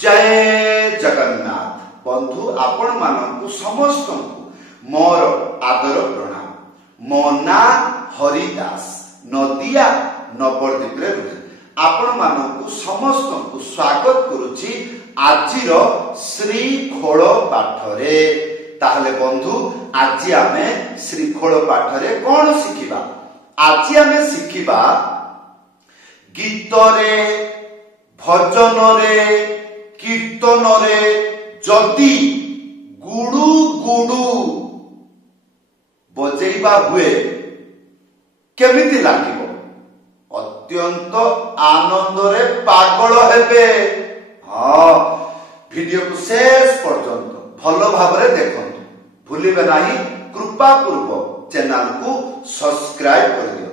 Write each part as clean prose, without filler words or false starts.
जय जगन्नाथ बंधु आपण मानू समस्त मोर आदर प्रणाम। मो ना हरिदास नदिया नवद्वीप रुहे आपण मानू समस्त स्वागत करुछि आजिर श्रीखोल पाठरे। ताहले बंधु आज आमे श्रीखोल पाठरे कौन शिखिबा? आज आमे शिखिबा गीतरे भजन रे कीर्तन रे जदि गुडु गुडु बजेइबा हुए केमिति लागिबो? अत्यंत आनंद रे पागल हेबे। हाँ, वीडियो को शेष पर्यंत भलो भाबरे देखंतु, भूलिबे नाही। कृपा पूर्वक चैनल को सब्सक्राइब कर दियो।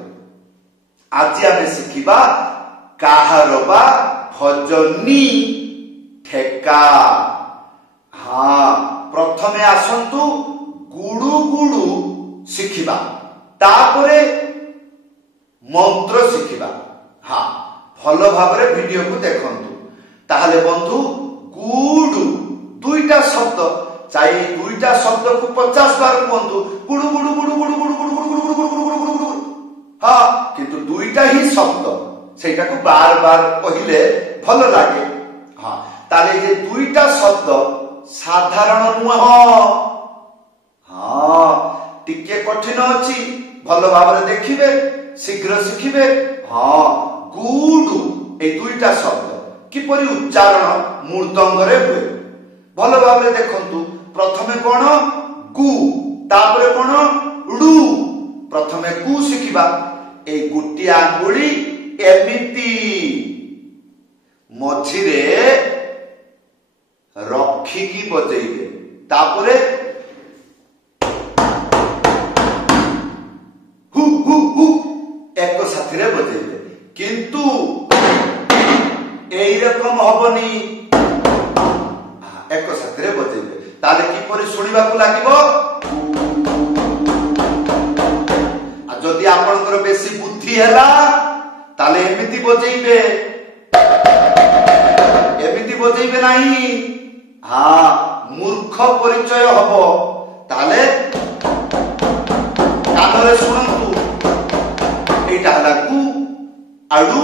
आज आमे शिखिबा काहारबा भजनी ठेका। हाँ, प्रथमे आसंतु गुडु गुडु शिखिबा, तापरे मंत्र शिखिबा। हाँ, भलो भाबरे वीडियो को देखंतु। ताहले बंधु गुडु दुईटा शब्द चाहे दुईटा शब्द को 50 बार कहतु गुडु गुडु गुडु गुडु गुडु गुडु गुडु गुडु गुडु गुडु गुडु गुडु गुडु। हाँ, किंतु दुईटा ही शब्द सेटा को बार बार कहिले भलो लागे। हाँ, ताले जे दुईटा शब्द साधारण नुह। हाँ, टिके कठिन अछि, भलो भाबरे देखिबे, शीघ्र शिखिबे। हाँ, गुडु ए दुईटा शब्द किपरि उच्चारण मूर्धंग रे हुए भलो भाबरे देखंतु। प्रथमे कोन गु, तापरे कोन डु। प्रथमे गु शिखिबा। ए गुटी आंगुली एमिति मझिरे रखिकी बजेइबे, तापरे हु हु हु एक साथिरे बजेइबे। किंतु एई रकम हबनी, एक साथिरे बजेइबे। ताले किपरि सुनिबाकू लागिबो? जदि आपनकर बेसी बुद्धि हैला ताले एमिति बजेइबे, एमिति बजेइबे नाही। हाँ, मूर्ख परिचय हबो। ताले कानरे सुनंतु, एटा हला गु आडु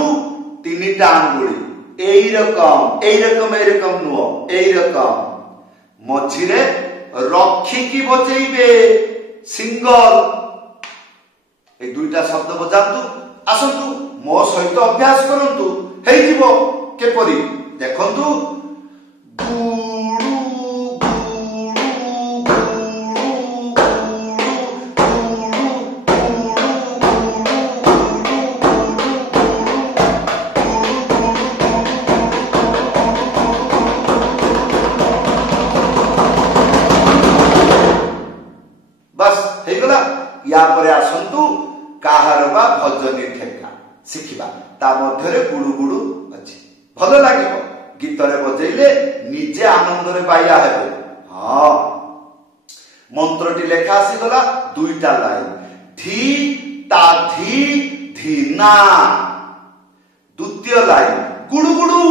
तीनिटा आंगुली एई रकम नुह, एई रकम मझिरे रखिकी बजेइबे सिंगल। ए दुईटा शब्द बजातु। आसंतु मो सहित अभ्यास करंतु, हेइ जिवो केपरि देखंतु। गुडु गुडु गुडु बस हे गला। या परे आसंतु काहारबा भजनी ठेका शिखिबा। ता मध्यरे गुडु गुडु अछि, भलो लागिबो। गीतरे बजेइले निजे आनंद रे बाया हेबे। हाँ, मंत्रटी लेखा आसी गला दुईटा लाइन। धी ता धी धीना। द्वितीय लाइन गुडु गुडु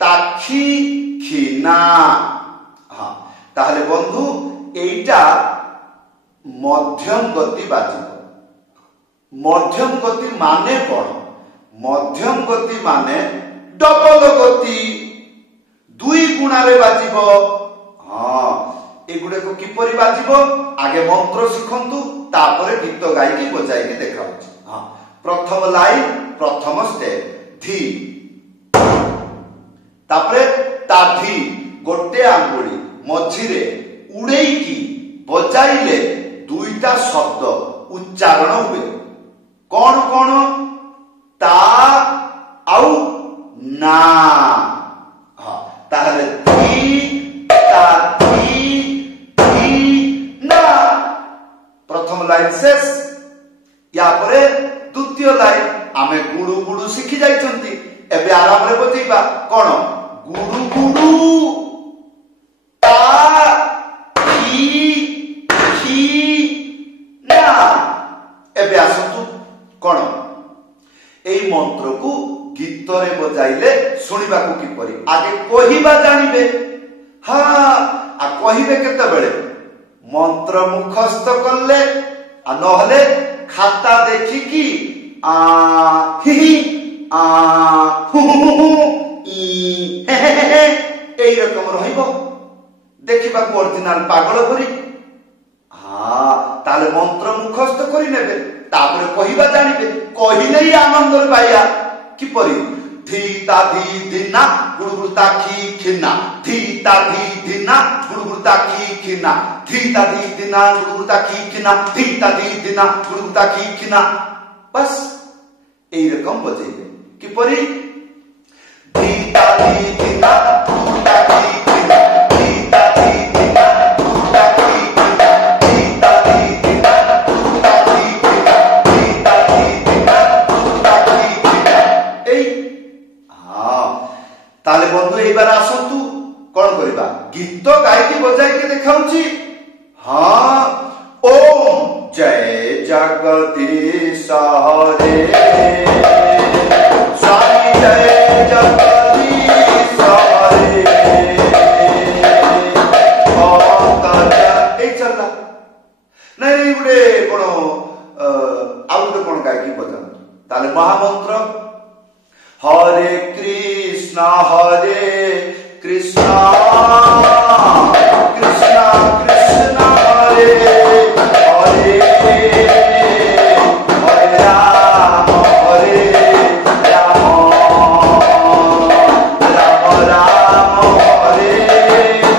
ताखी खीना। हाँ, ताहले बंधु एइटा मध्यम गति बाजिबो। मध्यम गति माने कौन? मध्यम गति माने डबल गति, दुई गुणारे बाजिबो। हाँ, एगुडे को किपरि बाजिबो? आगे मंत्र शिखंतु, तापरे गीत गाइकी बजाइकी देखाउछि। हाँ, प्रथम लाइन प्रथम स्टेप धी, तापरे ताधी गोटे आंगुली मझिरे उड़ेइकी बजाइले दुईटा शब्द उच्चारण हुए। कौन कौन? ता आउ ना। हाँ, ताहले धी ता धी धी ना। प्रथम लाइन शेष। या परे द्वितीय लाइन आमे गुडु गुडु शिखि जाइछंती। एबे आराम रे बजेइबा कोन? गुडु गुडु ता धी धी ना। एबे आसंतु कोन? एई मंत्र को गीतरे बजाइले सुनिबाकू किपरि? आगे कहिबा जानिबे हाँ कहिबे केतेबेले मंत्र मुखस्थ करले नहले खाता देखिकी आ हि आ हु इ हे एई रकम रहिबो देखिबा को ओरिजिनल पागल परी हाँ ताले मंत्र मुखस्थ करि नेबे तापरे कहिबा जानिबे कहिले ही आनंद पाइया किपरि धी ता धी धिना गुड़गुड़ता खी खिन्ना धी ता धी धिना गुड़गुड़ता खी खिन्ना धी ता धी धिना गुड़गुड़ता खी खिन्ना धी ता धी धिना गुड़गुड़ता खी खिन्ना बस एई रकम बजेबे किपरि धी ता धी धिना गुड़गुड़ता खी खिन्ना धी ता धी धिना गुड़गुड़ता खी खिन्ना धी ता धी धिना गुड़गुड़ता खी खिन्ना धी ता धी धिना गुड़गुड़ता खी खिन्ना एई ताले बंधु एबार आसतु कौन करिबा गीत गायकी बजाई देखाउची हाँ ओम जय जगदीश हरे स्वामी जय जगदीश हरे ए चलला नहीं गुडे कोन आउ तो कोन गायकी बजा ताले महामंत्र हरे कृष्ण कृष्ण कृष्ण हरे हरे हरे राम राम राम हरे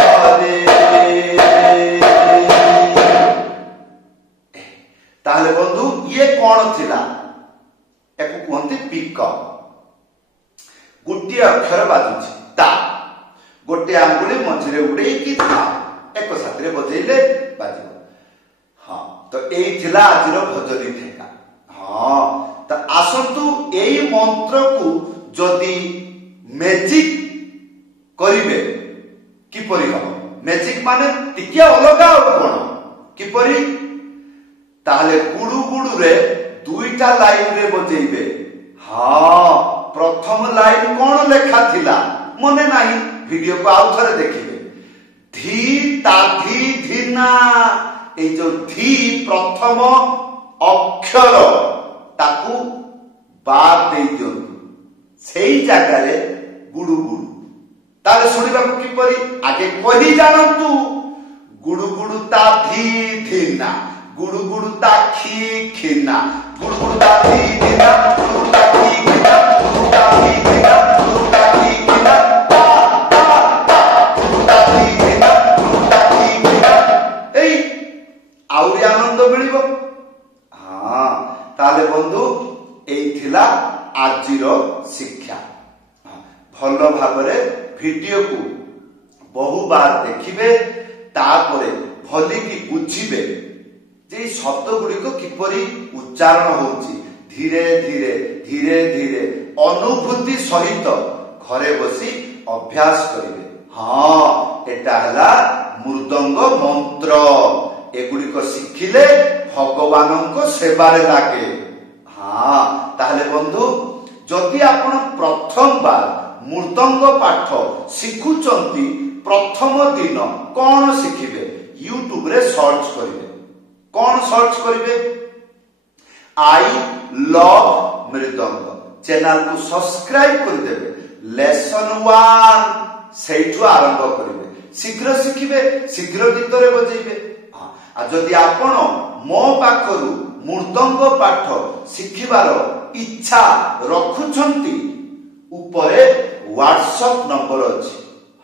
हरे ताले बंधु ये कौन थिला एको कहते पिक गोटे अक्षर बाजुची ता गोटे आंगुली मझिरे उड़े कि था एक साथरे बजेले बाजिबो हाँ तो एई थिला आजिर भजनी ठेका हाँ तो आसंतु एई मंत्र को जदि मैजिक करिवे किपरि हबो मैजिक माने टिके अलगा कोन किपरि ताले गुडु गुडु रे दुईटा लाइन रे बजेइबे हाँ प्रथम लाइन कौन लेखा थिला मने नाही वीडियो को आउ थरे देखिबे धी ता धी धिना ए जो धी प्रथम अक्षर ताकू बाद दे दियंतु सेई जागा रे गुडु गुडु ताले सुनिबा को किपरि आगे कहि जानंतु गुडु गुडु ता धी धिना गुडु गुडु ता खी खिना गुडु गुडु ता धी धिना गुडु गुडु ता खी खिना गुडु ता धी धिना गुडु ता खी खिना ता ता ता गुडु ता धी धिना गुडु ता खी खिना एई आउरी आनंद मिलिबो हां ताले बंधु एई थिला आजिर शिक्षा भलो भाबरे वीडियो को बहु बार देखिबे तापरे भली की बुझिबे जे शब्द गुड़िक किपरि उच्चारण होउची धीरे धीरे धीरे धीरे अनुभूति सहित घरे बसी अभ्यास करिवे हाँ एटा हला मृदंग मंत्र एगुड़िक शिखिले भगवानक सेवारे लागे हाँ ताहले बंधु जदि आपण प्रथम बार मृदंग पाठ शिखुचंती प्रथम दिन कौन शिखिबे यूट्यूब रे सर्च करिवे कौन सर्च करिवे आई लव मृदंग चैनल को सब्सक्राइब कर देबे लेसन 1 सेठु आरंभ करिवे शीघ्र शिखिबे शीघ्र गीत रे बजेइबे आ जदि आपण मो पाखरु मृदंग पाठ शिखिबार इच्छा रखुछंती ऊपरे व्हाट्सएप नंबर अछि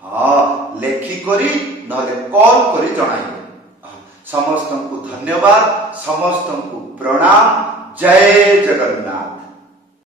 हाँ लेखि करी नले कॉल करी जणाइबे समस्त को धन्यवाद समस्त को प्रणाम जय जगन्नाथ।